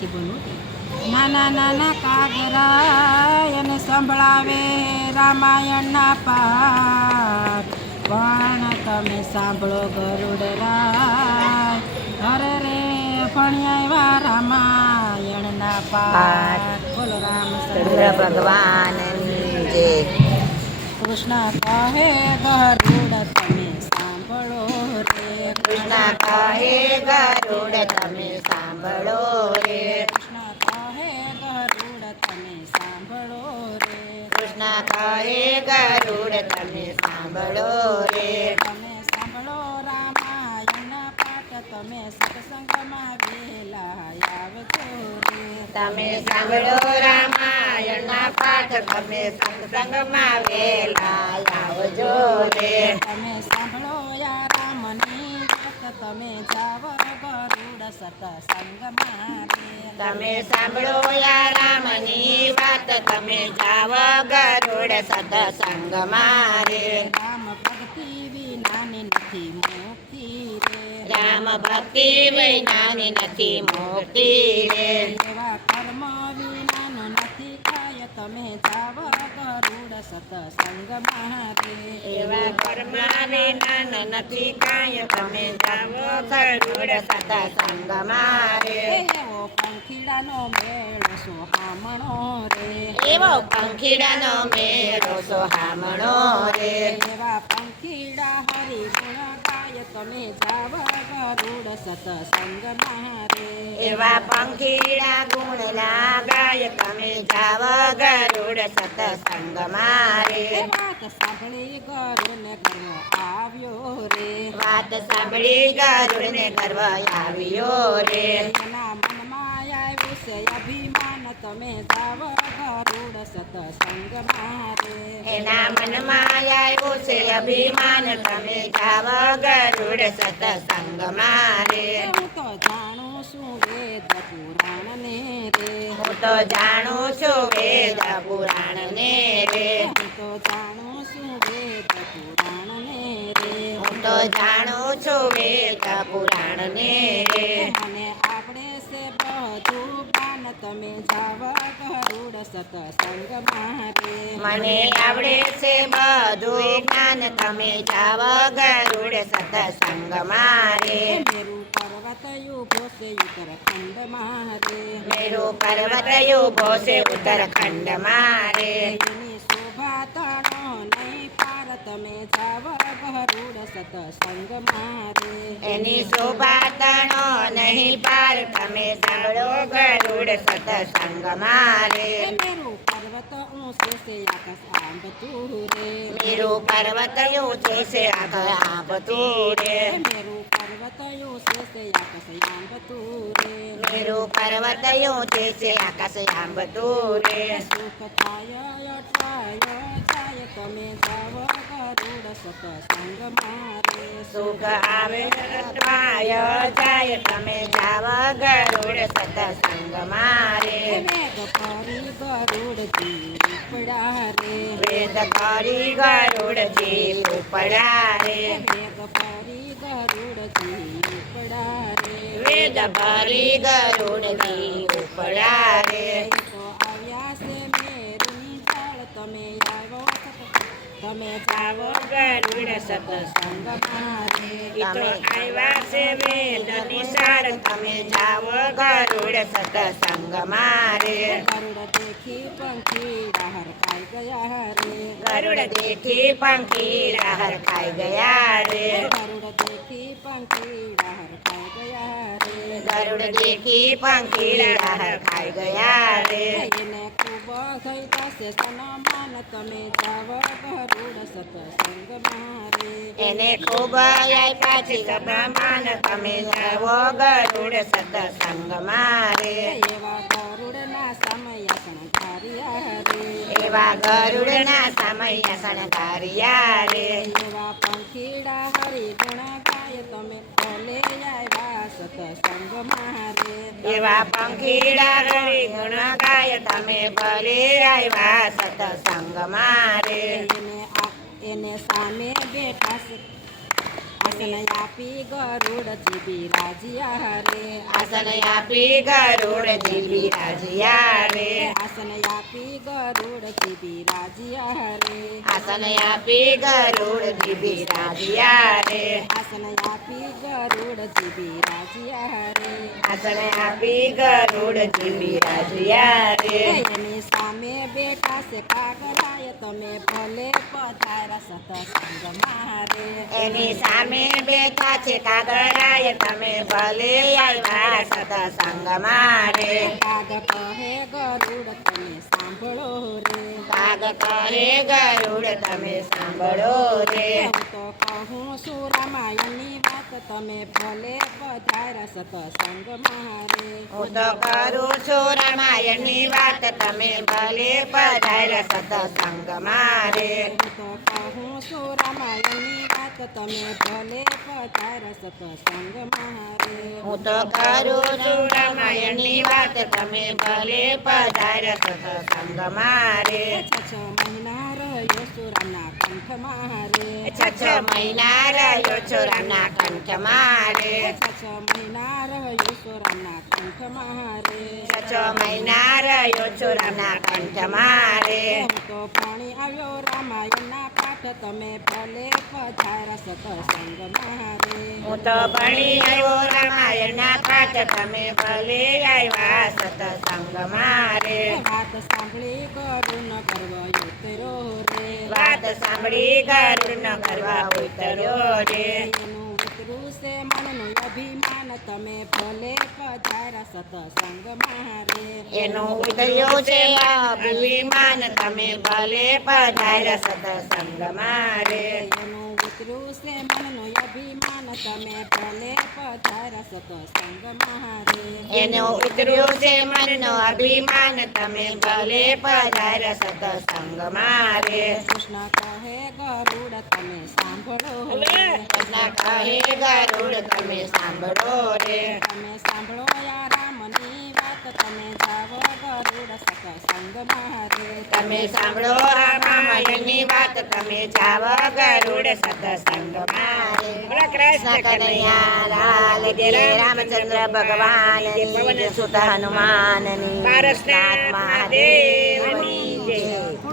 અહીંથી બોલું. નાના નાના કાગરા એને સંભળાવે રામાયણના પાઠ, પણ તમે સાંભળો ગરુડરાય, અરે રે ભણ્યા રામાયણના પાઠ. બોલો રામચંદ્ર ભગવાનની જય. કૃષ્ણ કહે ગરુડ તમે સાંભળો રે, કૃષ્ણ કહે ગરુડ તમે સાંભળો રે, કૃષ્ણ કહે ગરુડ તમે સાંભળો રે, કૃષ્ણ કહે ગરુડ તમે સાંભળો રે, તમે સાંભળો રામાયણના પાઠ, તમે સત્સંગમાં વેલા આવજો રે, તમે સાંભળો રામાયણના પાઠ, તમે સત્સંગમાં વેલા આવજો રે, તમે સાંભળો યા રામની વાત, તમે જાવ ગરુડ સત્સંગમાં રે, તમે સાંભળો યા રામની વાત, તમે જાવ ગરુડ સત્સંગમાં રે, રામ ભક્તિ વિનાની નથી મુક્તિ રે, રામ ભક્તિ વિનાની નથી મુક્તિ રે, એવા કર્મ વિનાનો નથી કાય, તમે જાવ ગરુડ સત્સંગમાં રે, એવા કર્મ વિનાન નથી કાંઈ, તમે જાવો ગરુડ સત્સંગમાં રે, એવો પંખીડાનો મેળો સોહામણો રે, એવો પંખીડાનો મેળો સોહામણો રે, એવા પંખીડા હરિ ગુણ ગાય, તમે જાવ ગરુડ સત્સંગમાં રે, એવા પંખીડા ગુણ લાગાય, તમે જાવ ગરુડ સત્સંગમાં રે, વાત સાંભળી ગરુડને ગર્વ આવ્યો રે, વાત સાંભળી ગરુડને ગર્વ આવ્યો રે, એના મનમાં આવ્યું છે અભિમાન, તમે જાવ ગરુડ સત્સંગમાં રે, એના મનમાં આવ્યું છે અભિમાન, તમે જાવ ગરુડ સત્સંગમાં રે, હું તો જાણું છું વેદ પુરાણને રે, હું તો જાણું છું વેદ પુરાણને રે, હું તો જાણું છું વેદ પુરાણને રે, હું તો જાણું છું વેદ પુરાણને રે, મને આપણે છે બધું જ્ઞાન, તમે જાવ ગરુડ સત્સંગમાં રે, મને આવડે છે બધું જ્ઞાન, તમે જાવ ગરુડ સત્સંગમાં રે, મેરુ પર્વત યુભો છે ઉત્તરાખંડમાં રે, મેરુ પર્વત ઉભો છે ઉત્તરાખંડમાં રે, એની શોભા તણો નહીં પાર, તમે જાવ ગરુડ સત્સંગમાં રે, એની શોભા તણો નહીં પાર, તમે સાંભળો ગરુડ સત્સંગમાં રે, મેરુ પર્વત ઊંચે છે આકાશ આંબતું રે, મેરુ પર્વત ઊંચે છે આખા આંબતું રે, મેરુ પર્વત ઊંચે છે આકાશ આંબતું રે, મેરુ પર્વત ઊંચે છે આકાશ આંબતું રે, સુખ થાય અટવાય જાય, તમે જાવ ગરુડ સત્સંગમાં રે, સુખ આવે અટવાય જાય, તમે જાવ ગરુડ સત્સંગમાં રે, મેઘ પરી ગરુડજી ઉપડા રે, વેદ કરી ગરુડજી ઉપડા રે, મેઘ પરી ગરુડજી ઉપડા રે, વેદ ભરી ગરુડજી ઉપડા રે, તો આવ્યા છે મેરુની જાળ, તમે આવો તમે જાવો ગરુડ સત્સંગમાં રે, તમે આવ્યા છે વેદ નિશાળ, તમે જાઓ ગરુડ સત્સંગમાં રે, ગરુડ દેખી પંખીડા હરખાઈ ગયા રે, ગરુડ દેખી પંખીડા હરખાઈ ગયા રે, ગરુડ દેખી પંખીડા હરખાઈ ગયા રે, ગરુડ દેખી પંખીડા હરખાઈ ગયા રે, એને ખૂબ થઈ થશે સન્માન, તમે જાવ ગરુડ સત્સંગમાં રે, એને ખૂબ આપ્યા છે બ્રહ્માન, તમે જાઓ ગરુડ સત્સંગમાં રે, એવા ગરુડના સમય શણગાર્યા રે, એવા ગરુડના સમય શણગાર્યા રે, એવા પંખીડા હરિ ગુણ ગાય, તમે ભલે આવ્યા સત્સંગમાં રે, એવા પંખીડા હરિ ગુણ ગાય, તમે ભલે આવ્યા સત્સંગમાં રે, એને સામે બેઠા છે આસન આપી ગરુડજી બિરાજ્યા રે આસન આપી ગરુડજી બિરાજ્યા રે આસન આપી ગરુડજી બિરાજ્યા રે આસન આપી ગરુડજી બિરાજ્યા રે આસન આપી ગરુડજી બિરાજ્યા રે આસન આપી ગરુડજી બિરાજ્યા રે એની સામે બેઠા છે કાગરાય તમે ભલે પધારા સતસંગમાં રે એની સામે બેઠા છે કાગળાય તમે ભલે આવ્યા સત્સંગમાં રે કાગ કહે ગરુડ તમે સાંભળો રે કાગ કહે ગરુડ તમે સાંભળો રે હું તો કહું છું રામાયણની વાત તમે ભલે પધારા સતસંગમાં રે હું તો કરું છું રામાયણની વાત તમે ભલે પધાર્યા સત્સંગમાં રે હું તો કહું છું રામાયણની વાત તમે ભલે પધારા સતસંગમાં રે હું તો કરું છું રામાયણની વાત તમે ભલે પધાર્યા સત્સંગમાં રે છ મહિના રહ્યો સુરાના કંઠમાં રે છ મહિના રહ્યો છો રામના કંઠમાં રે છ મહિના રહ્યો સુરાના કંઠમાં રે છ મહિના રહ્યો છો રામના કંઠમાં રે હું તો પાણી આવ્યો રામાયણના પાઠ તમે ભલે પધારા સતસંગમાં રે હું તો ભણી આવ્યો રામાયણના પાઠ તમે ભલે આવ્યા સત્સંગમાં રે વાત સાંભળી ગરુ ન કરવા ઉતરો રે વાત સાંભળી ગરુડ ન કરવા ઉતર્યો રે એનું ઉતરું છે મનનું અભિમાન તમે ભલે પધારા સતસંગમાં રે એનું ઉતર્યું છે અભિમાન તમે ભલે પધાર્યા સત્સંગમાં રે એનું ઉતરું છે મનનું અભિમાન તમે ભલે પધારા સતસંગમાં રે એનું ઉતર્યું છે મનનો અભિમાન તમે ભલે પધાર્યા સત્સંગમાં રે કૃષ્ણ કહે ગરુડ તમે સાંભળો રે કૃષ્ણ કહે ગરુડ તમે સાંભળો રે તમે સાંભળો યા રામની વાત તમે જાવ ગરુડ સતસંગમાં રે તમે સાંભળો રામાયણની વાત તમે જાવ ગરુડ સત્સંગમાં રે કૃષ્ણ કનૈયા લાલ જય રામચંદ્ર ભગવાન સુત હનુમાનની પારસનાથ મહાદેવની